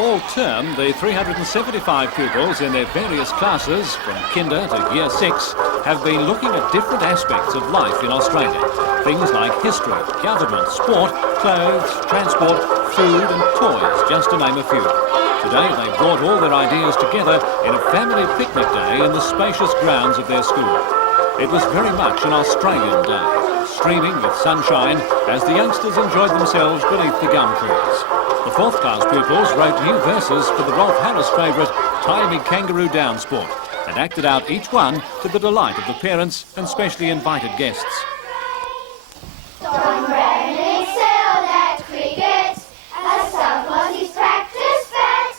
All term, the 375 pupils in their various classes, from kinder to year 6, have been looking at different aspects of life in Australia. Things like history, government, sport, clothes, transport, food and toys, just to name a few. Today they brought all their ideas together in a family picnic day in the spacious grounds of their school. It was very much an Australian day, streaming with sunshine as the youngsters enjoyed themselves beneath the gum trees. The 4th class pupils wrote new verses for the Rolf Harris favourite Tie-Me Kangaroo Down sport and acted out each one to the delight of the parents and specially invited guests. Don Bradley excelled at cricket, as some was his practice bat.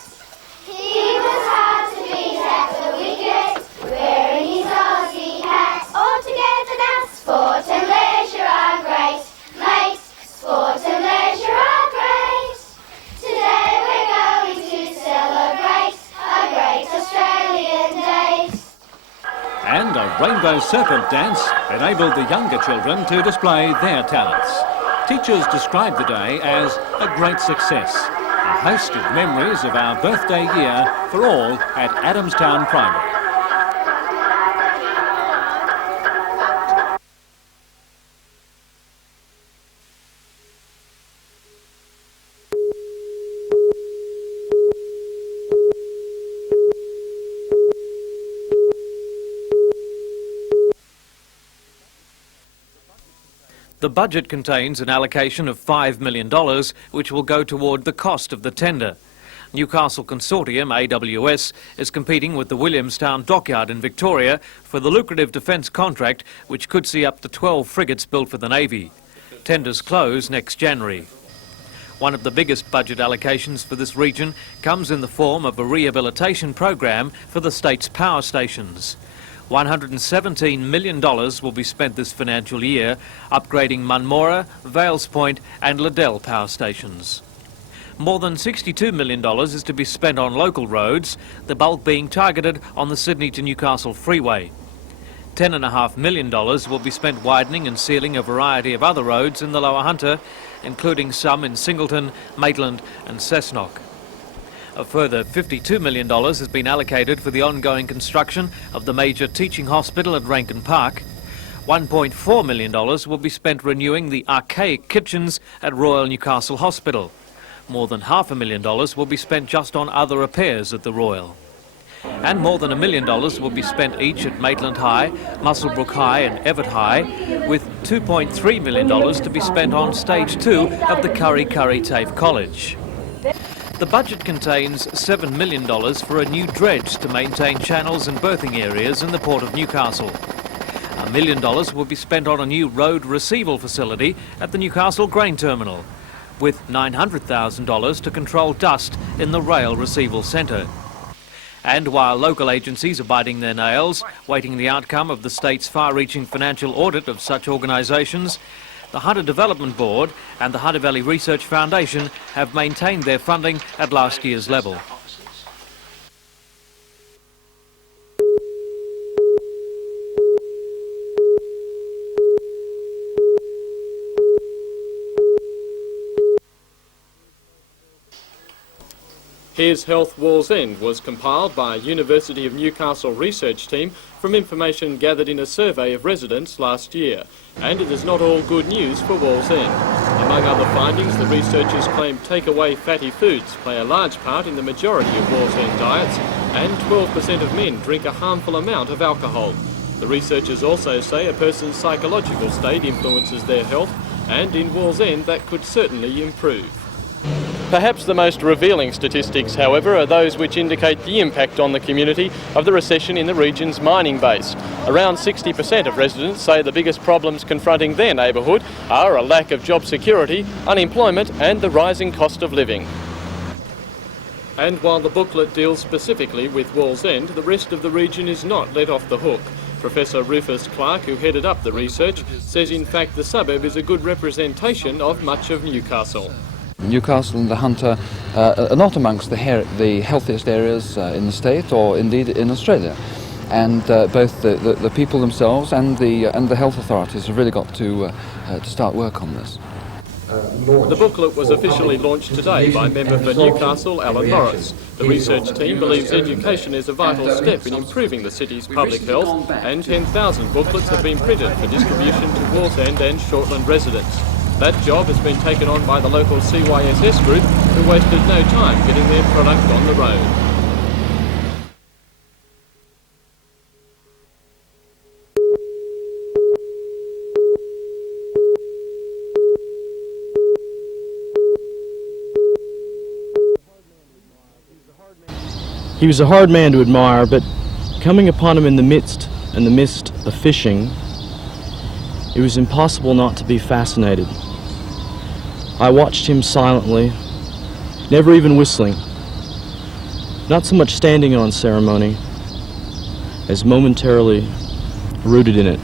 He was hard to beat at the wicket, wearing his Aussie hat. Altogether now sport and leisure are great, mates, sport and leisure are great. Today we're going to celebrate a great Australian date. And a rainbow serpent dance enabled the younger children to display their talents. Teachers described the day as a great success, a host of memories of our birthday year for all at Adamstown Primary. The budget contains an allocation of $5 million, which will go toward the cost of the tender. Newcastle Consortium, AWS, is competing with the Williamstown Dockyard in Victoria for the lucrative defence contract, which could see up to 12 frigates built for the Navy. Tenders close next January. One of the biggest budget allocations for this region comes in the form of a rehabilitation program for the state's power stations. $117 million will be spent this financial year upgrading Munmora, Vales Point and Liddell power stations. More than $62 million is to be spent on local roads, the bulk being targeted on the Sydney to Newcastle freeway. $10.5 million will be spent widening and sealing a variety of other roads in the Lower Hunter, including some in Singleton, Maitland and Cessnock. A further $52 million has been allocated for the ongoing construction of the major teaching hospital at Rankin Park. $1.4 million will be spent renewing the archaic kitchens at Royal Newcastle Hospital. More than $500,000 will be spent just on other repairs at the Royal. And more than $1 million will be spent each at Maitland High, Muswellbrook High and Everett High, with $2.3 million to be spent on Stage 2 of the Kurri Kurri TAFE College. The budget contains $7 million for a new dredge to maintain channels and berthing areas in the Port of Newcastle. $1 million will be spent on a new road receival facility at the Newcastle Grain Terminal, with $900,000 to control dust in the rail receival centre. And while local agencies are biting their nails, waiting the outcome of the state's far-reaching financial audit of such organisations, the Hunter Development Board and the Hunter Valley Research Foundation have maintained their funding at last year's level. Here's Health Wallsend was compiled by a University of Newcastle research team from information gathered in a survey of residents last year. And it is not all good news for Wallsend. Among other findings, the researchers claim takeaway fatty foods play a large part in the majority of Wallsend diets, and 12% of men drink a harmful amount of alcohol. The researchers also say a person's psychological state influences their health, and in Wallsend that could certainly improve. Perhaps the most revealing statistics, however, are those which indicate the impact on the community of the recession in the region's mining base. Around 60% of residents say the biggest problems confronting their neighbourhood are a lack of job security, unemployment and the rising cost of living. And while the booklet deals specifically with Wallsend, the rest of the region is not let off the hook. Professor Rufus Clark, who headed up the research, says in fact the suburb is a good representation of much of Newcastle. Newcastle and the Hunter are not amongst the healthiest areas in the state or indeed in Australia, and both the people themselves and the health authorities have really got to start work on this. The booklet was officially launched today by member for Newcastle, Alan Morris. The research team believes education is a vital step in improving the city's public health, and 10,000 booklets have been printed for distribution to Wallsend and Shortland residents. That job has been taken on by the local CYSS group, who wasted no time getting their product on the road. He was a hard man to admire, but coming upon him in the midst and the mist of fishing, it was impossible not to be fascinated. I watched him silently, never even whistling, not so much standing on ceremony as momentarily rooted in it.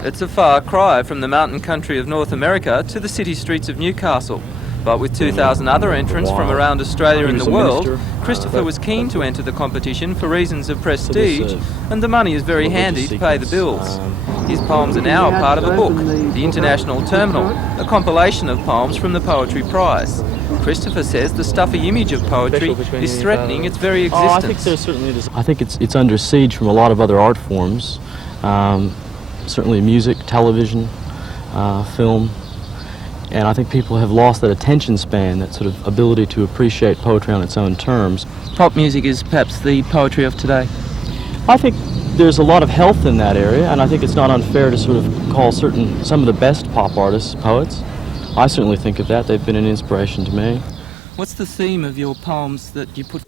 It's a far cry from the mountain country of North America to the city streets of Newcastle. But with 2,000 other entrants from around Australia and the world, Christopher was keen to enter the competition for reasons of prestige, and the money is very handy to pay the bills. His poems are now a part of a book, The International Terminal, a compilation of poems from the Poetry Prize. Christopher says the stuffy image of poetry is threatening its very existence. I think there certainly is. I think it's under siege from a lot of other art forms, certainly music, television, film. And I think people have lost that attention span, that sort of ability to appreciate poetry on its own terms. Pop music is perhaps the poetry of today. I think there's a lot of health in that area, and I think it's not unfair to sort of call some of the best pop artists poets. I certainly think of that. They've been an inspiration to me. What's the theme of your poems that you put?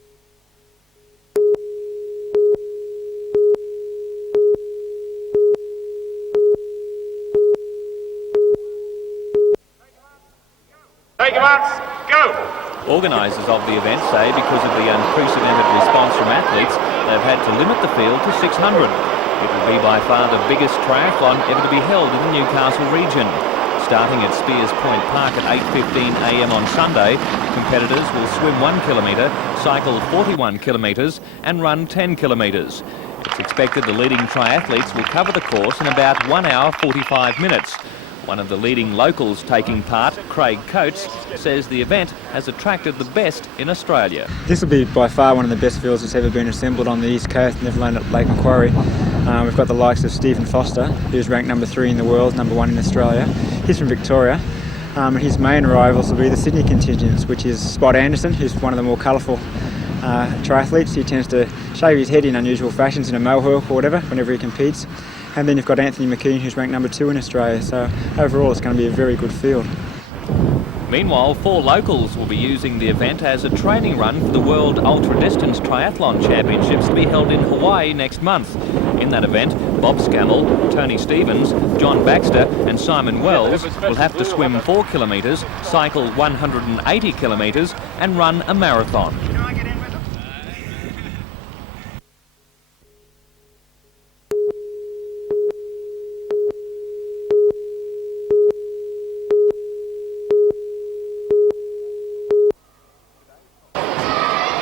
Organisers of the event say because of the unprecedented response from athletes, they've had to limit the field to 600. It will be by far the biggest triathlon ever to be held in the Newcastle region. Starting at Spears Point Park at 8:15 a.m. on Sunday, competitors will swim 1 kilometre, cycle 41 kilometres and run 10 kilometres. It's expected the leading triathletes will cover the course in about 1 hour 45 minutes. One of the leading locals taking part, Craig Coates, says the event has attracted the best in Australia. This will be by far one of the best fields that's ever been assembled on the East Coast, never alone at Lake Macquarie. We've got the likes of Stephen Foster, who's ranked number 3 in the world, number 1 in Australia. He's from Victoria. His main rivals will be the Sydney contingents, which is Spot Anderson, who's one of the more colourful triathletes. He tends to shave his head in unusual fashions in a mohawk or whatever whenever he competes. And then you've got Anthony McKean, who's ranked number 2 in Australia. So overall it's going to be a very good field. Meanwhile, 4 locals will be using the event as a training run for the World Ultra-Distance Triathlon Championships to be held in Hawaii next month. In that event, Bob Scammell, Tony Stevens, John Baxter and Simon Wells will have to swim 4 kilometres, cycle 180 kilometres and run a marathon.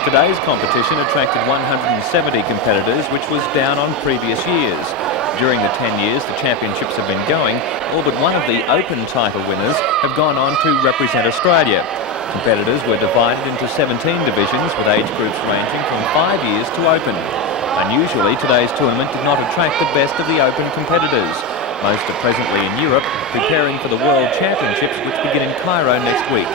Today's competition attracted 170 competitors, which was down on previous years. During the 10 years the championships have been going, all but one of the Open title winners have gone on to represent Australia. Competitors were divided into 17 divisions with age groups ranging from 5 years to Open. Unusually, today's tournament did not attract the best of the Open competitors. Most are presently in Europe, preparing for the World Championships, which begin in Cairo next week.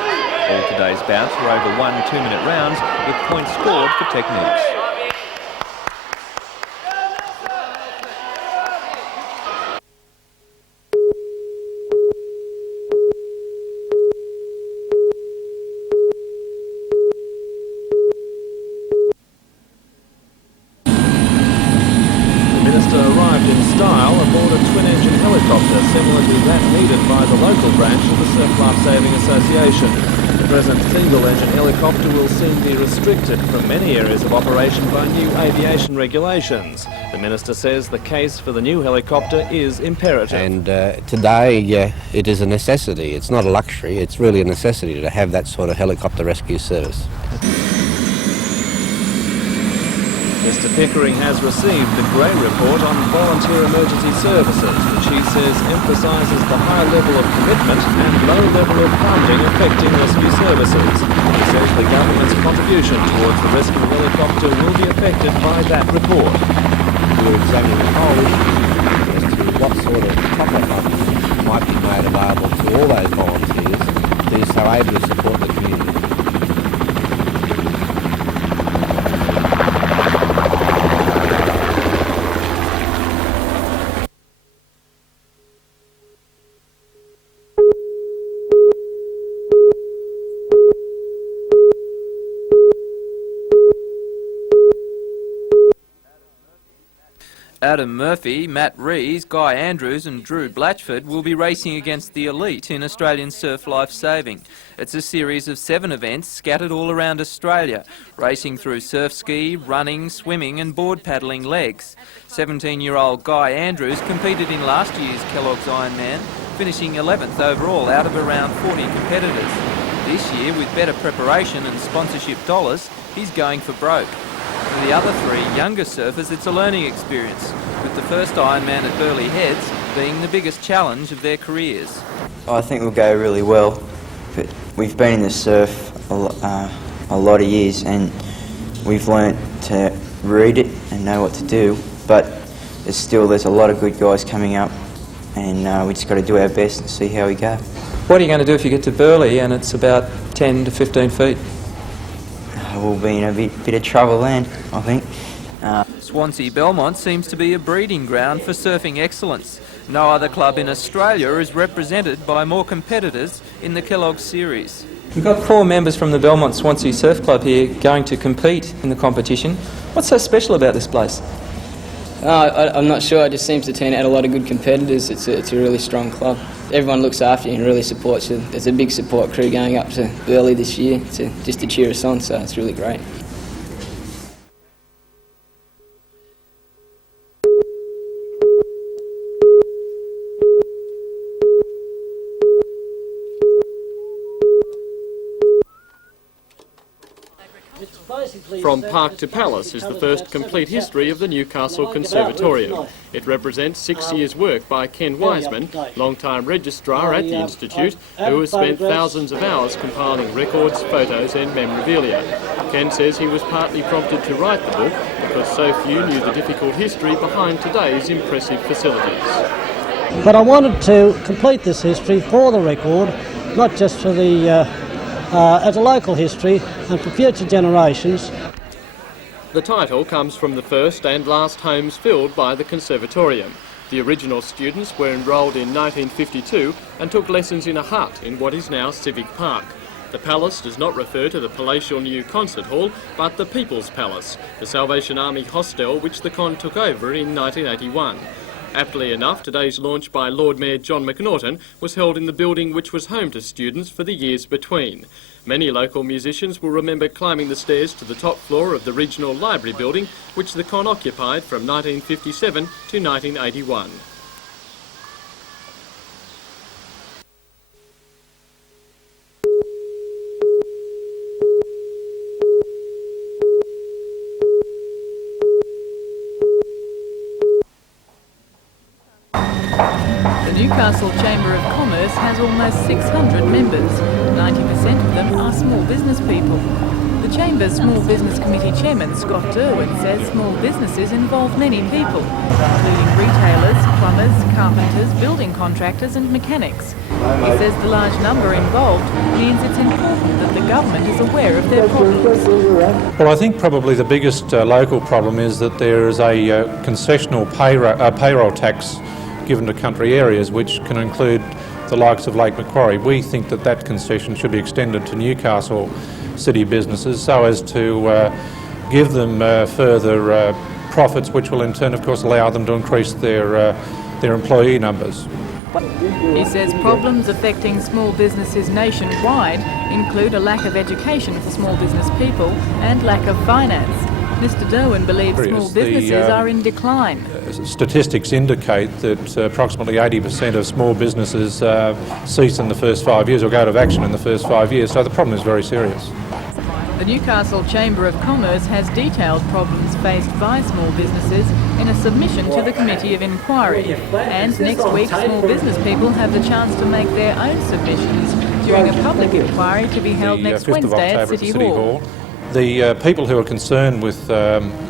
All today's bouts were over 1 2-minute rounds with points scored for techniques. The Minister arrived in style aboard a twin-engine helicopter similar to that needed by the local branch of the Surf Life Saving Association. The present single-engine helicopter will soon be restricted from many areas of operation by new aviation regulations. The Minister says the case for the new helicopter is imperative. And today it is a necessity. It's not a luxury, it's really a necessity to have that sort of helicopter rescue service. Mr Pickering has received the Grey Report on volunteer emergency services, which he says emphasises the high level of commitment and low level of funding affecting rescue services. He says the government's contribution towards the rescue helicopter will be affected by that report. We're examining the whole issue as to what sort of top-up funding might be made available to all those volunteers who are so able to support the community. Adam Murphy, Matt Rees, Guy Andrews and Drew Blatchford will be racing against the elite in Australian surf life-saving. It's a series of 7 events scattered all around Australia, racing through surf ski, running, swimming and board paddling legs. 17-year-old Guy Andrews competed in last year's Kellogg's Ironman, finishing 11th overall out of around 40 competitors. This year, with better preparation and sponsorship dollars, he's going for broke. For the other 3 younger surfers, it's a learning experience, with the first Ironman at Burleigh Heads being the biggest challenge of their careers. I think we'll go really well, but we've been in the surf a lot of years and we've learnt to read it and know what to do, but there's a lot of good guys coming up and we just got to do our best and see how we go. What are you going to do if you get to Burleigh and it's about 10 to 15 feet? We'll be in a bit of trouble then, I think. Swansea Belmont seems to be a breeding ground for surfing excellence. No other club in Australia is represented by more competitors in the Kellogg series. We've got 4 members from the Belmont Swansea Surf Club here going to compete in the competition. What's so special about this place? I'm not sure. It just seems to turn out a lot of good competitors. It's a really strong club. Everyone looks after you and really supports you. There's a big support crew going up to Burleigh this year just to cheer us on, so it's really great. From Park to Palace is the first complete history of the Newcastle Conservatorium. It represents 6 years' work by Ken Wiseman, long-time registrar at the Institute, who has spent thousands of hours compiling records, photos and memorabilia. Ken says he was partly prompted to write the book because so few knew the difficult history behind today's impressive facilities. But I wanted to complete this history for the record, not just for the as a local history and for future generations. The title comes from the first and last homes filled by the Conservatorium. The original students were enrolled in 1952 and took lessons in a hut in what is now Civic Park. The palace does not refer to the palatial new concert hall, but the People's Palace, the Salvation Army hostel which the Con took over in 1981. Aptly enough, today's launch by Lord Mayor John McNaughton was held in the building which was home to students for the years between. Many local musicians will remember climbing the stairs to the top floor of the regional library building, which the Con occupied from 1957 to 1981. The Newcastle Chamber of Commerce has almost 600 members. 90% of them are small business people. The Chamber's Small Business Committee Chairman Scott Derwin says small businesses involve many people, including retailers, plumbers, carpenters, building contractors and mechanics. He says the large number involved means it's important that the government is aware of their problems. Well, I think probably the biggest local problem is that there is a concessional payroll tax given to country areas, which can include the likes of Lake Macquarie. We think that that concession should be extended to Newcastle city businesses so as to give them further profits, which will in turn, of course, allow them to increase their employee numbers. He says problems affecting small businesses nationwide include a lack of education for small business people and lack of finance. Mr Derwin believes small businesses are in decline. Statistics indicate that approximately 80% of small businesses cease in the first 5 years or go out of action in the first 5 years, so the problem is very serious. The Newcastle Chamber of Commerce has detailed problems faced by small businesses in a submission to the Committee of Inquiry. And next week, small business people have the chance to make their own submissions during a public inquiry to be held next Wednesday at City Hall. The people who are concerned with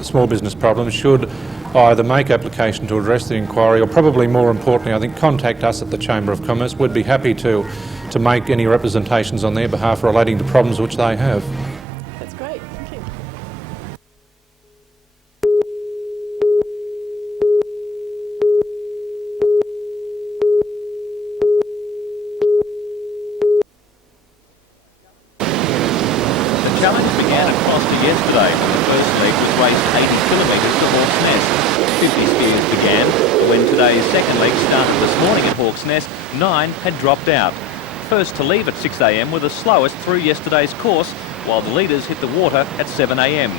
small business problems should either make application to address the inquiry, or probably more importantly, I think, contact us at the Chamber of Commerce. We'd be happy to make any representations on their behalf relating to problems which they have. That's great, thank you. The challenge began at Costa yesterday when the first leg was raced 80 kilometres to Hawk's Nest. 50 skiers began, but when today's second leg started this morning at Hawk's Nest, 9 had dropped out. First to leave at 6 a.m. were the slowest through yesterday's course, while the leaders hit the water at 7 a.m.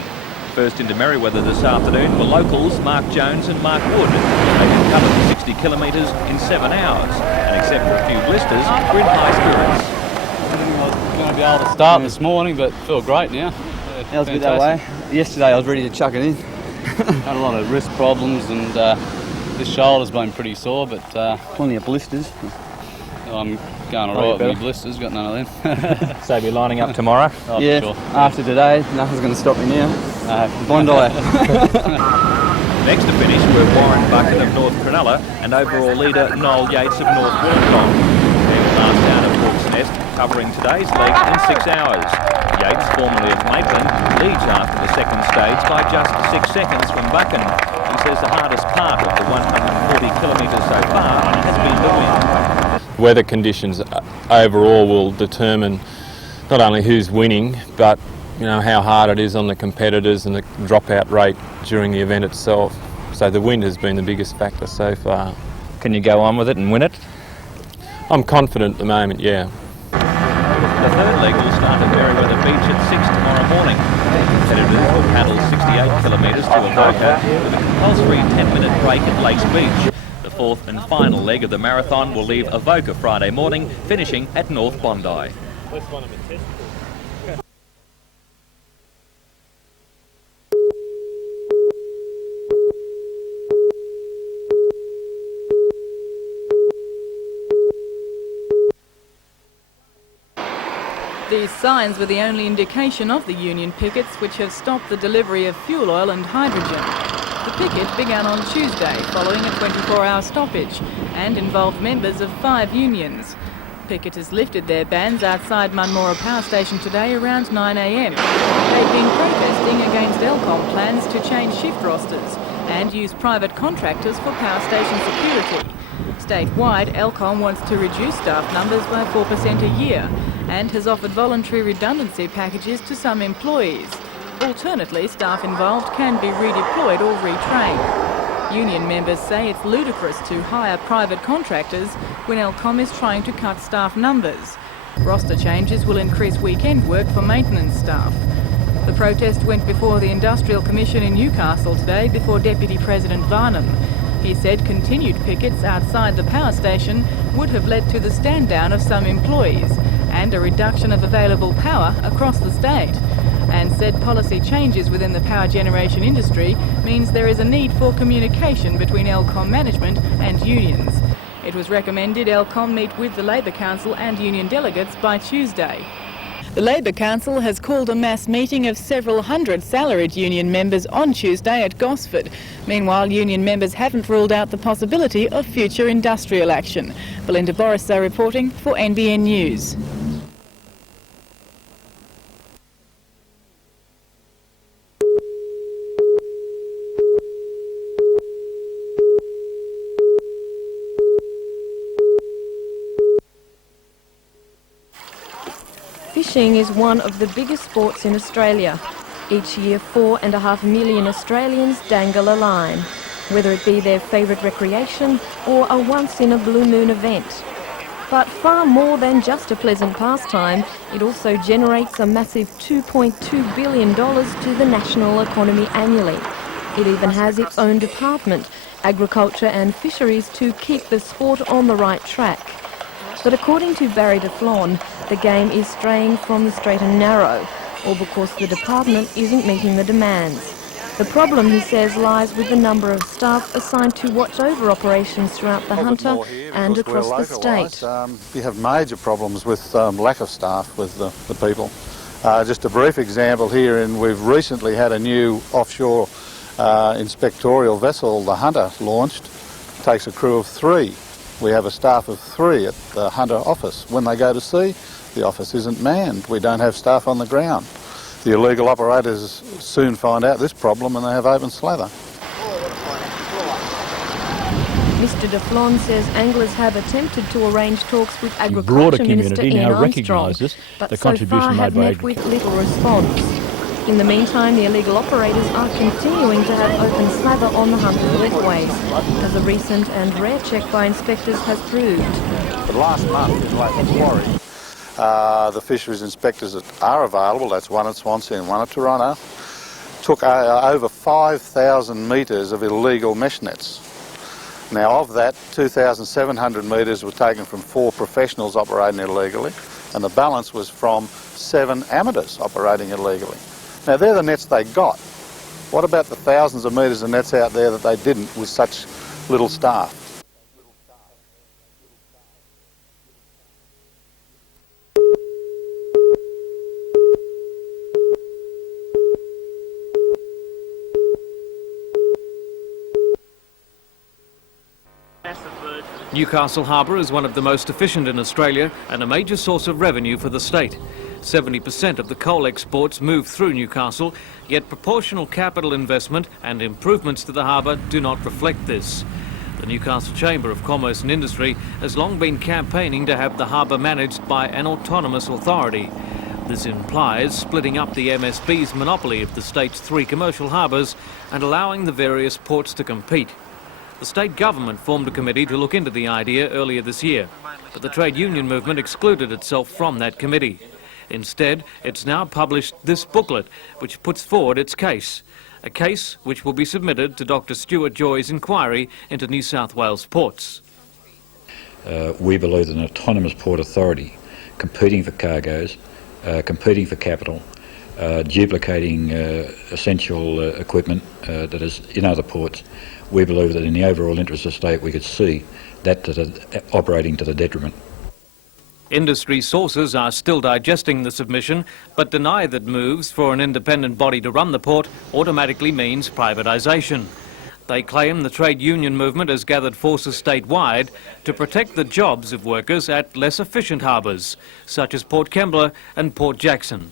First into Merewether this afternoon were locals Mark Jones and Mark Wood. They had covered 60 kilometres in 7 hours, and except for a few blisters, were in high spirits. I was going to be able to start this morning, but feel great now. It was a bit that way. Yesterday I was ready to chuck it in. Had a lot of wrist problems, and this shoulder's been pretty sore, but plenty of blisters. I'm going all right with my blisters, got none of them. So you'll be lining up tomorrow? Oh, yeah, sure. After today, nothing's going to stop me now. Bondi. Next to finish were Warren Bucket of North Cronulla and overall leader Noel Yates of North Wollongong. They were last out of Hawk's Nest, covering today's leg in 6 hours. Yates, formerly of Maitland, leads after the second stage by just 6 seconds from Buchan. He says the hardest part of the 140 kilometres so far has been the wind. Weather conditions overall will determine not only who's winning, but how hard it is on the competitors and the dropout rate during the event itself. So the wind has been the biggest factor so far. Can you go on with it and win it? I'm confident at the moment, yeah. The third leg will start at Merewether Beach at 6 tomorrow morning. Competitors will paddle 68 kilometres to Avoca with a compulsory 10-minute break at Lakes Beach. The fourth and final leg of the marathon will leave Avoca Friday morning, finishing at North Bondi. These signs were the only indication of the union pickets which have stopped the delivery of fuel oil and hydrogen. The picket began on Tuesday following a 24-hour stoppage and involved members of 5 unions. Picketers lifted their bans outside Munmora Power Station today around 9 a.m. They've been protesting against Elcom plans to change shift rosters and use private contractors for power station security. Statewide, Elcom wants to reduce staff numbers by 4% a year and has offered voluntary redundancy packages to some employees. Alternately, staff involved can be redeployed or retrained. Union members say it's ludicrous to hire private contractors when Elcom is trying to cut staff numbers. Roster changes will increase weekend work for maintenance staff. The protest went before the Industrial Commission in Newcastle today before Deputy President Varnum. He said continued pickets outside the power station would have led to the stand down of some employees and a reduction of available power across the state, and said policy changes within the power generation industry means there is a need for communication between Elcom management and unions. It was recommended Elcom meet with the Labor Council and union delegates by Tuesday. The Labor Council has called a mass meeting of several hundred salaried union members on Tuesday at Gosford. Meanwhile, union members haven't ruled out the possibility of future industrial action. Belinda Borissow reporting for NBN News. Fishing is one of the biggest sports in Australia. Each year 4.5 million Australians dangle a line, whether it be their favourite recreation or a once-in-a-blue-moon event. But far more than just a pleasant pastime, it also generates a massive $2.2 billion to the national economy annually. It even has its own department, Agriculture and Fisheries, to keep the sport on the right track. But according to Barry Deflon, the game is straying from the straight and narrow, or because the department isn't meeting the demands. The problem, he says, lies with the number of staff assigned to watch over operations throughout the hunter and across the state. You have major problems with lack of staff with the people. Just a brief example here, and we've recently had a new offshore inspectorial vessel, the Hunter, launched. Takes a crew of 3. We have a staff of 3 at the Hunter office. When they go to sea, the office isn't manned. We don't have staff on the ground. The illegal operators soon find out this problem and they have open slather. Mr de Flon says anglers have attempted to arrange talks with The broader Agriculture Minister community Ian now Armstrong, recognises but the so contribution far made have by met with little response. In the meantime, the illegal operators are continuing to have open slather on the Hunter wetways, as a recent and rare check by inspectors has proved. But last month in Lake Macquarie, the fisheries inspectors that are available, that's one at Swansea and one at Toronto, took over 5,000 metres of illegal mesh nets. Now of that, 2,700 metres were taken from 4 professionals operating illegally, and the balance was from 7 amateurs operating illegally. Now they're the nets they got. What about the thousands of metres of nets out there that they didn't with such little staff? Newcastle Harbour is one of the most efficient in Australia and a major source of revenue for the state. 70% of the coal exports move through Newcastle, yet proportional capital investment and improvements to the harbour do not reflect this. The Newcastle Chamber of Commerce and Industry has long been campaigning to have the harbour managed by an autonomous authority. This implies splitting up the MSB's monopoly of the state's 3 commercial harbours and allowing the various ports to compete. The state government formed a committee to look into the idea earlier this year, but the trade union movement excluded itself from that committee. Instead, it's now published this booklet, which puts forward its case, a case which will be submitted to Dr. Stuart Joy's inquiry into New South Wales ports. We believe that an autonomous port authority competing for cargoes, competing for capital, duplicating essential equipment that is in other ports, we believe that in the overall interest of the state we could see that operating to the detriment. Industry sources are still digesting the submission, but deny that moves for an independent body to run the port automatically means privatisation. They claim the trade union movement has gathered forces statewide to protect the jobs of workers at less efficient harbours, such as Port Kembla and Port Jackson.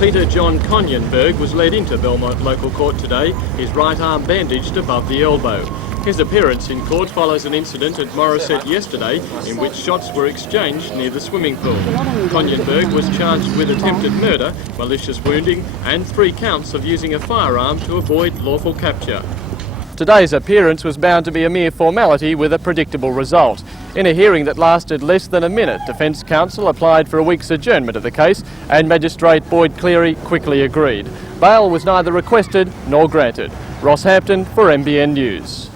Peter John Conyenberg was led into Belmont local court today, his right arm bandaged above the elbow. His appearance in court follows an incident at Morisset yesterday in which shots were exchanged near the swimming pool. Conyenberg was charged with attempted murder, malicious wounding and 3 counts of using a firearm to avoid lawful capture. Today's appearance was bound to be a mere formality with a predictable result. In a hearing that lasted less than a minute, Defence Counsel applied for a week's adjournment of the case and Magistrate Boyd Cleary quickly agreed. Bail was neither requested nor granted. Ross Hampton for NBN News.